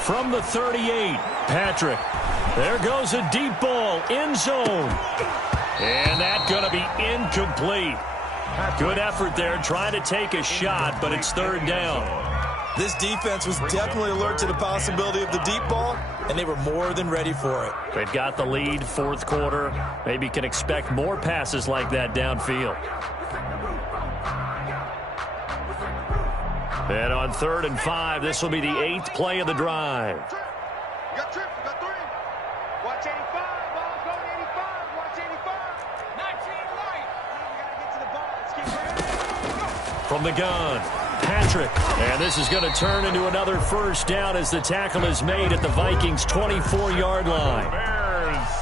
From the 38, Patrick. There goes a deep ball, end zone. And that's going to be incomplete. Good effort there, trying to take a shot, but it's 3rd down. This defense was definitely alert to the possibility of the deep ball, and they were more than ready for it. They've got the lead, 4th quarter. Maybe can expect more passes like that downfield. And on 3rd and 5, this will be the 8th play of the drive. You got trips, you got 3. Watch 85, ball's going 85, watch 85. 19 right. We got to get to the ball. Let's keep running. From the gun, Patrick. And this is going to turn into another first down as the tackle is made at the Vikings' 24-yard line.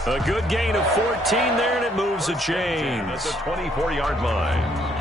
A good gain of 14 there, and it moves the chains. At the 24-yard line.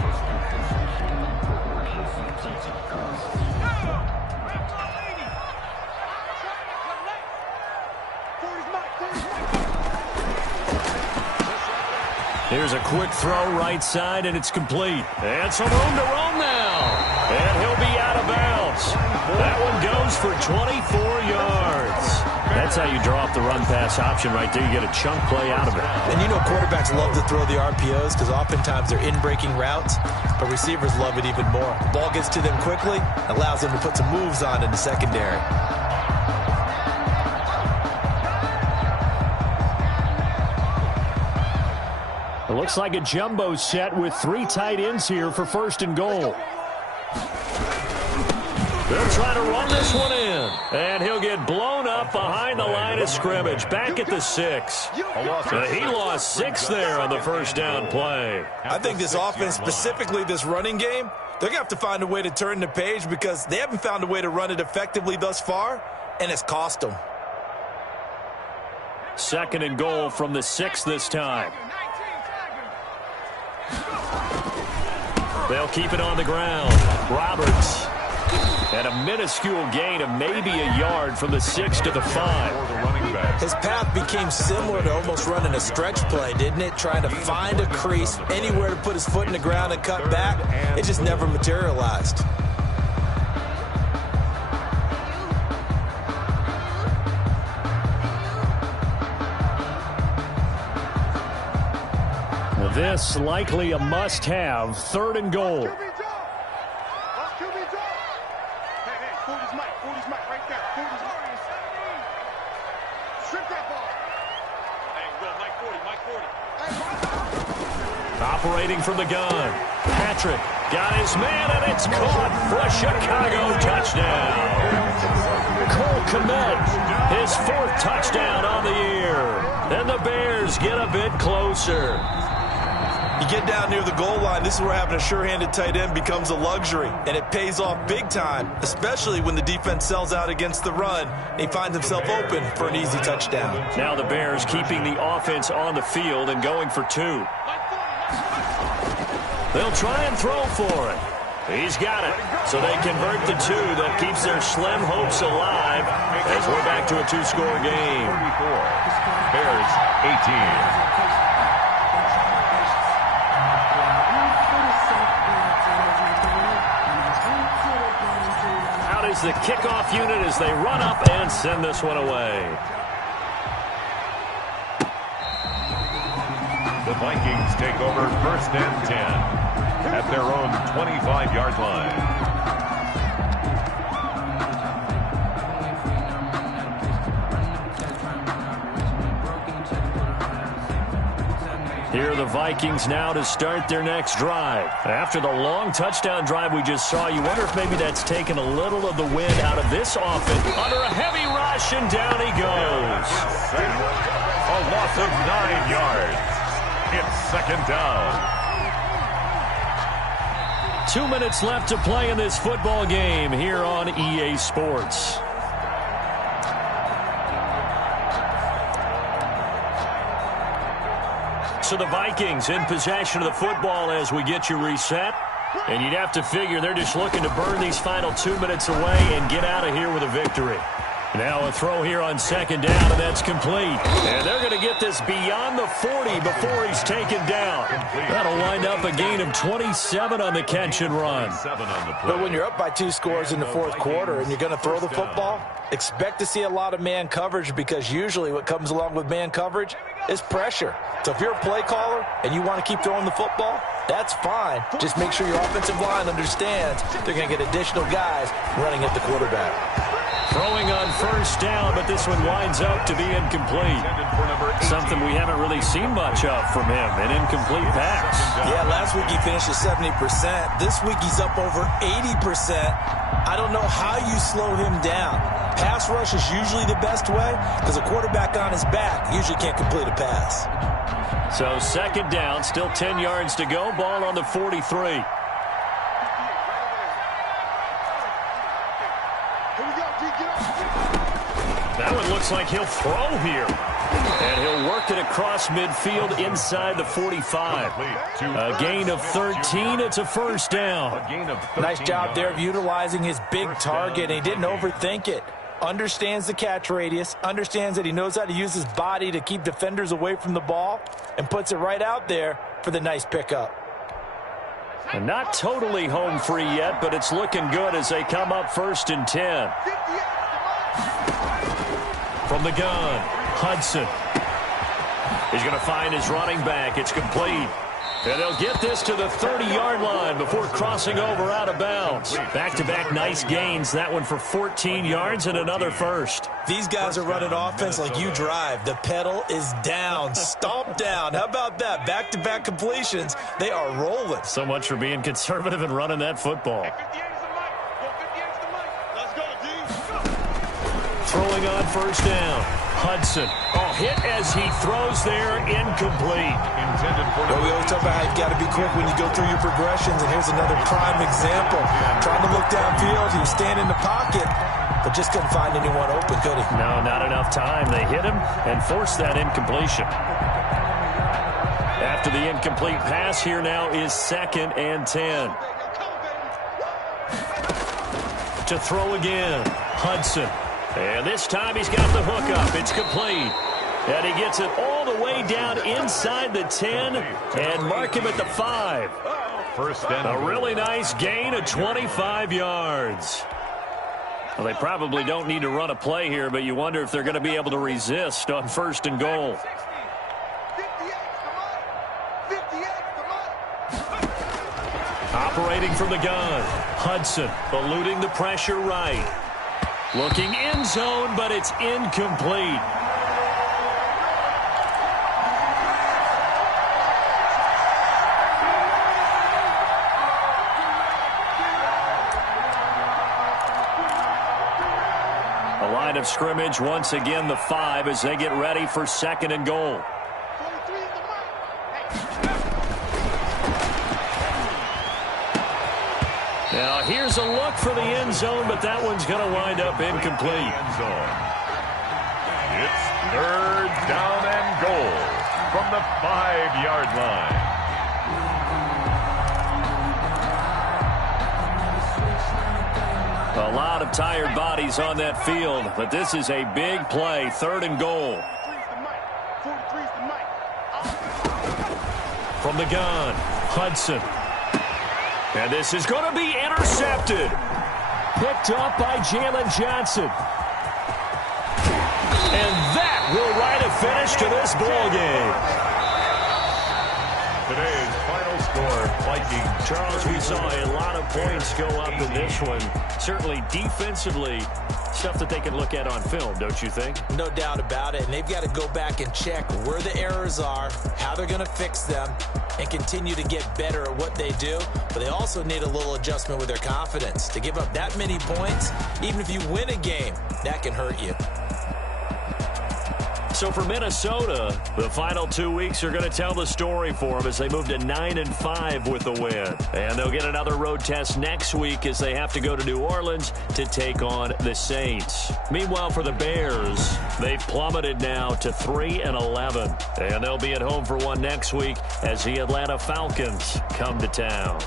Here's a quick throw right side, and it's complete. And some room to roam now. And he'll be out of bounds. That one goes for 24 yards. That's how you draw up the run-pass option right there. You get a chunk play out of it. And you know quarterbacks love to throw the RPOs because oftentimes they're in-breaking routes, but receivers love it even more. The ball gets to them quickly, allows them to put some moves on in the secondary. It looks like a jumbo set with 3 tight ends here for 1st and goal. They'll try to run this one in. And he'll get blown up behind the line of scrimmage. Back at the 6. He lost 6 there on the first down play. I think this offense, specifically this running game, they're going to have to find a way to turn the page because they haven't found a way to run it effectively thus far, and it's cost them. 2nd and goal from the 6 this time. They'll keep it on the ground. Roberts. And a minuscule gain of maybe a yard from the 6 to the 5. His path became similar to almost running a stretch play, didn't it? Trying to find a crease, anywhere to put his foot in the ground and cut back. It just never materialized. This likely a must-have. 3rd and goal. Operating from the gun. Patrick got his man, and it's caught for a Chicago touchdown. Cole Kmet, his 4th touchdown on the year. And the Bears get a bit closer. You get down near the goal line, this is where having a sure-handed tight end becomes a luxury, and it pays off big time, especially when the defense sells out against the run, and he finds himself open for an easy touchdown. Now the Bears keeping the offense on the field and going for 2. They'll try and throw for it. He's got it. So they convert the 2. That keeps their slim hopes alive as we're back to a 2-score game. 34. Bears 18. Is the kickoff unit as they run up and send this one away. The Vikings take over 1st and 10 at their own 25-yard line. Here are the Vikings now to start their next drive. After the long touchdown drive we just saw, you wonder if maybe that's taken a little of the wind out of this offense. Under a heavy rush, and down he goes. A loss of 9 yards. It's 2nd down. 2 minutes left to play in this football game here on EA Sports. So the Vikings in possession of the football as we get you reset. And you'd have to figure they're just looking to burn these final 2 minutes away and get out of here with a victory. Now a throw here on 2nd down, and that's complete. And they're going to get this beyond the 40 before he's taken down. That'll wind up a gain of 27 on the catch and run. But when you're up by 2 scores in the 4th quarter and you're going to throw the football, expect to see a lot of man coverage, because usually what comes along with man coverage is pressure. So if you're a play caller and you want to keep throwing the football, that's fine. Just make sure your offensive line understands they're going to get additional guys running at the quarterback. Throwing on 1st down, but this one winds up to be incomplete. Something we haven't really seen much of from him, an incomplete pass. Yeah, last week he finished at 70%. This week he's up over 80%. I don't know how you slow him down. Pass rush is usually the best way, because a quarterback on his back usually can't complete a pass. So 2nd down, still 10 yards to go, ball on the 43. That one looks like he'll throw here. And he'll work it across midfield inside the 45. A gain of 13. It's a 1st down. Nice job there of utilizing his big target. He didn't overthink it. Understands the catch radius. Understands that he knows how to use his body to keep defenders away from the ball. And puts it right out there for the nice pickup. And not totally home free yet, but it's looking good as they come up 1st and 10. From the gun, Hudson. He's going to find his running back. It's complete. And they'll get this to the 30-yard line before crossing over out of bounds. Back-to-back nice gains. That one for 14 yards and another 1st. These guys are running offense like you drive. The pedal is down, stomped down. How about that? Back-to-back completions. They are rolling. So much for being conservative and running that football. Throwing on 1st down. Hudson. Oh, hit as he throws there, incomplete. Well, we always talk about how you've got to be quick when you go through your progressions, and here's another prime example. Trying to look downfield, he was standing in the pocket, but just couldn't find anyone open, could he? No, not enough time. They hit him and forced that incompletion. After the incomplete pass, here now is 2nd and 10. To throw again, Hudson. And this time he's got the hook up. It's complete. And he gets it all the way down inside the 10 and mark him at the 5. 1st and a really nice gain of 25 yards. Well, they probably don't need to run a play here, but you wonder if they're going to be able to resist on 1st and goal. Operating from the gun, Hudson eluding the pressure right. Looking in zone, but it's incomplete. line of scrimmage. Once again, the 5 as they get ready for 2nd and goal. Now, here's a look for the end zone, but that one's going to wind up incomplete. It's 3rd down and goal from the 5-yard line. A lot of tired bodies on that field, but this is a big play, 3rd and goal. From the gun, Hudson. And this is going to be intercepted. Picked up by Jalen Johnson. And that will write a finish to this ball game. Today's final score, Vikings. Charles, we saw a lot of points go up in this one. Certainly defensively, stuff that they can look at on film, don't you think? No doubt about it. And they've got to go back and check where the errors are, how they're going to fix them, and continue to get better at what they do. But they also need a little adjustment with their confidence. To give up that many points, even if you win a game, that can hurt you. So for Minnesota, the final 2 weeks are going to tell the story for them as they move to 9-5 with the win. And they'll get another road test next week as they have to go to New Orleans to take on the Saints. Meanwhile, for the Bears, they've plummeted now to 3-11. And they'll be at home for one next week as the Atlanta Falcons come to town.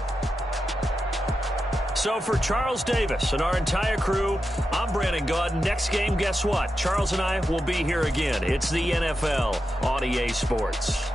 So for Charles Davis and our entire crew, I'm Brandon Gaudin. Next game, guess what? Charles and I will be here again. It's the NFL on EA Sports.